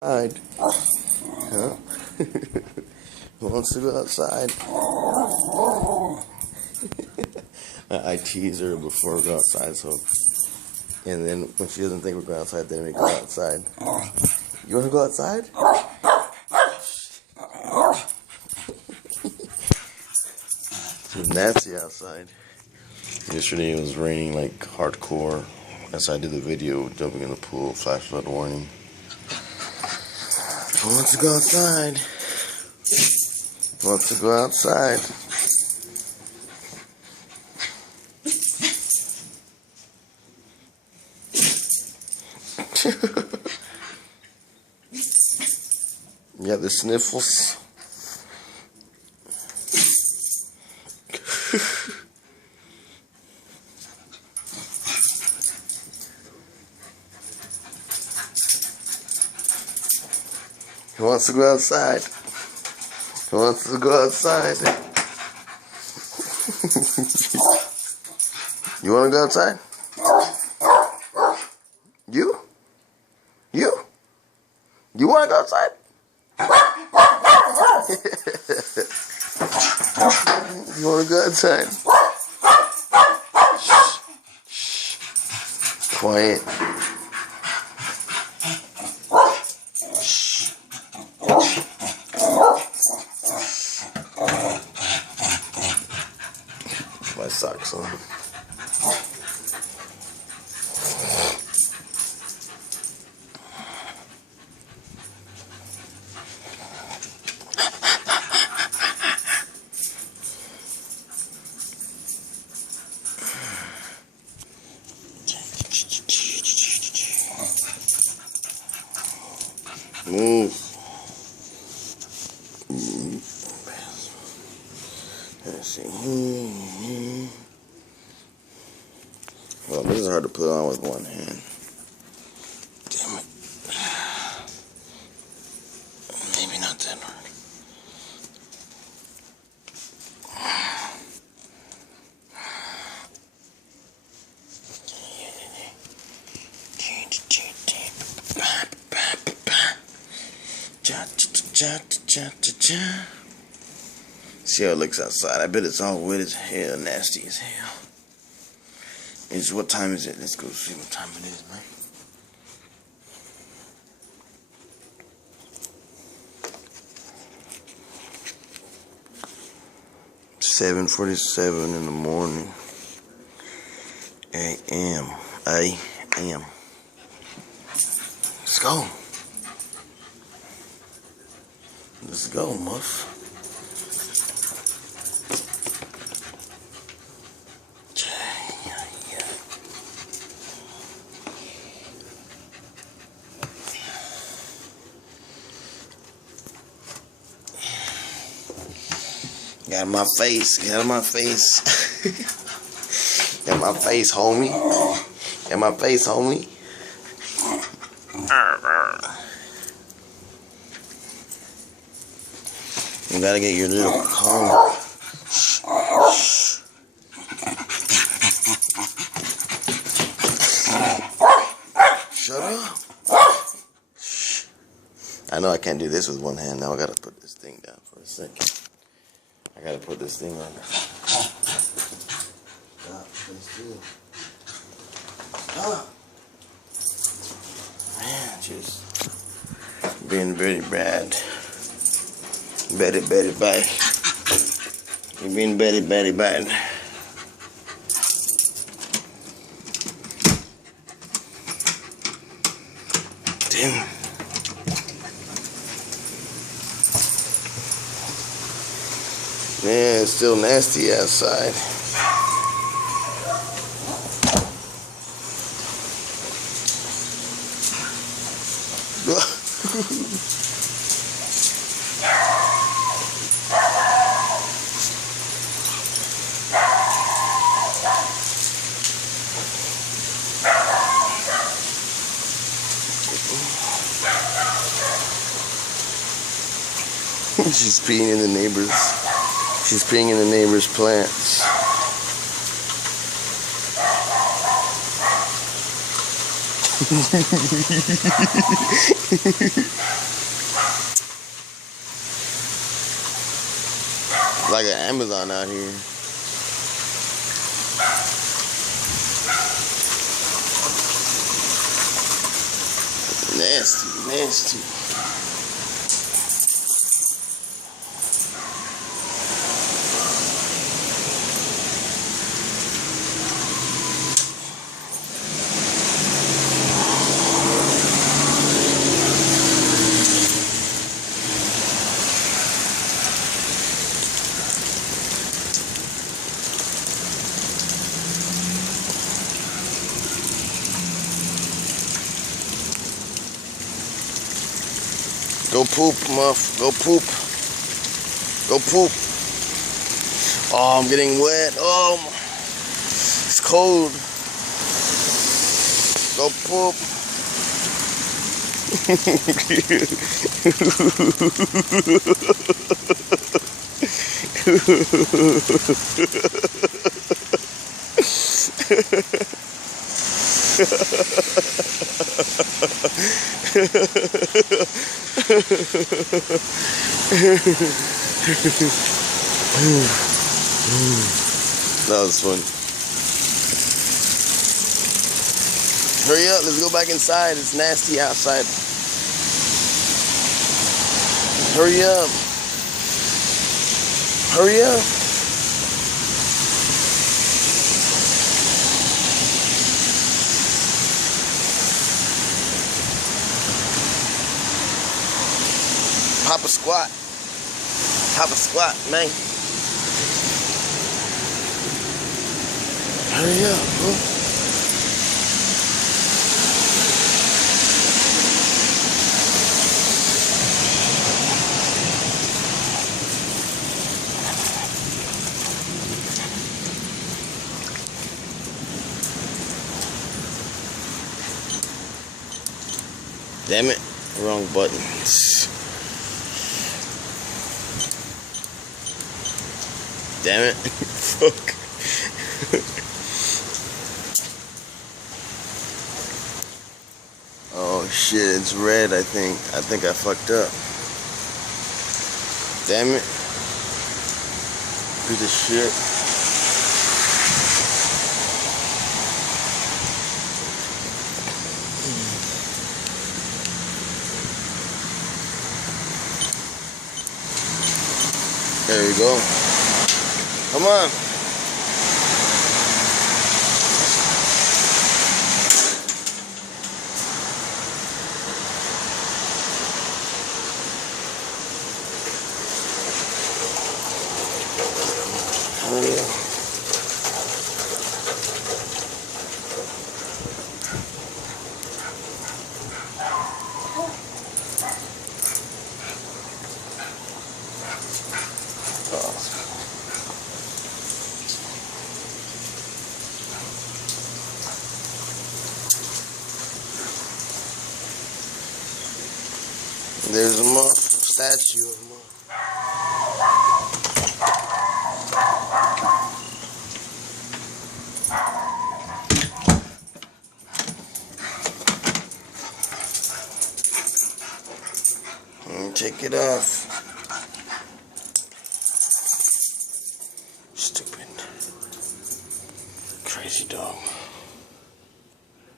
Outside. Huh? Who wants to go outside? I tease her before we go outside, and then when she doesn't think we're going outside, then we go outside. You want to go outside? It's nasty outside. Yesterday it was raining like hardcore. As I did the video jumping in the pool, flash flood warning. Who wants to go outside? Who wants to go outside? You got the sniffles? Who wants to go outside? Who wants to go outside? You want to go outside? You? You? You want to go outside? You want to go outside? Shh. Shh. Quiet. My socks on. Move. Let's see. Well, this is hard to put on with one hand. Damn it. Maybe not that hard. See how it looks outside. I bet it's all wet as hell, nasty as hell. What time is it? Let's go see what time it is, man. $7:47 in the morning. A.M. A.M. Let's go. Let's go, Muff. Got my face. Got my face. Got my face, homie. Got my face, homie. You gotta get your little car. Shut up. I know I can't do this with one hand. Now I gotta put this thing down for a second. I gotta put this thing on. Stop. Stay still. Stop. Man, just being very bad. Very bad. You're being very bad. Damn. Man, it's still nasty outside. She's peeing in the neighbor's. She's peeing in the neighbor's plants. like an Amazon out here. Nasty, nasty. Go poop, Muff. Go poop. Go poop. Oh, I'm getting wet. Oh, it's cold. Go poop. That was fun. Hurry up, let's go back inside. It's nasty outside. Hurry up. Hurry up. Hop a squat. Hop a squat, man. Hurry up, bro. Damn it, wrong button. Damn it. Fuck. Oh shit, it's red, I think. I think I fucked up. Damn it. Piece of shit. There we go. Come on. Oh, yeah. There's a Muff, statue of Muff. Take it off.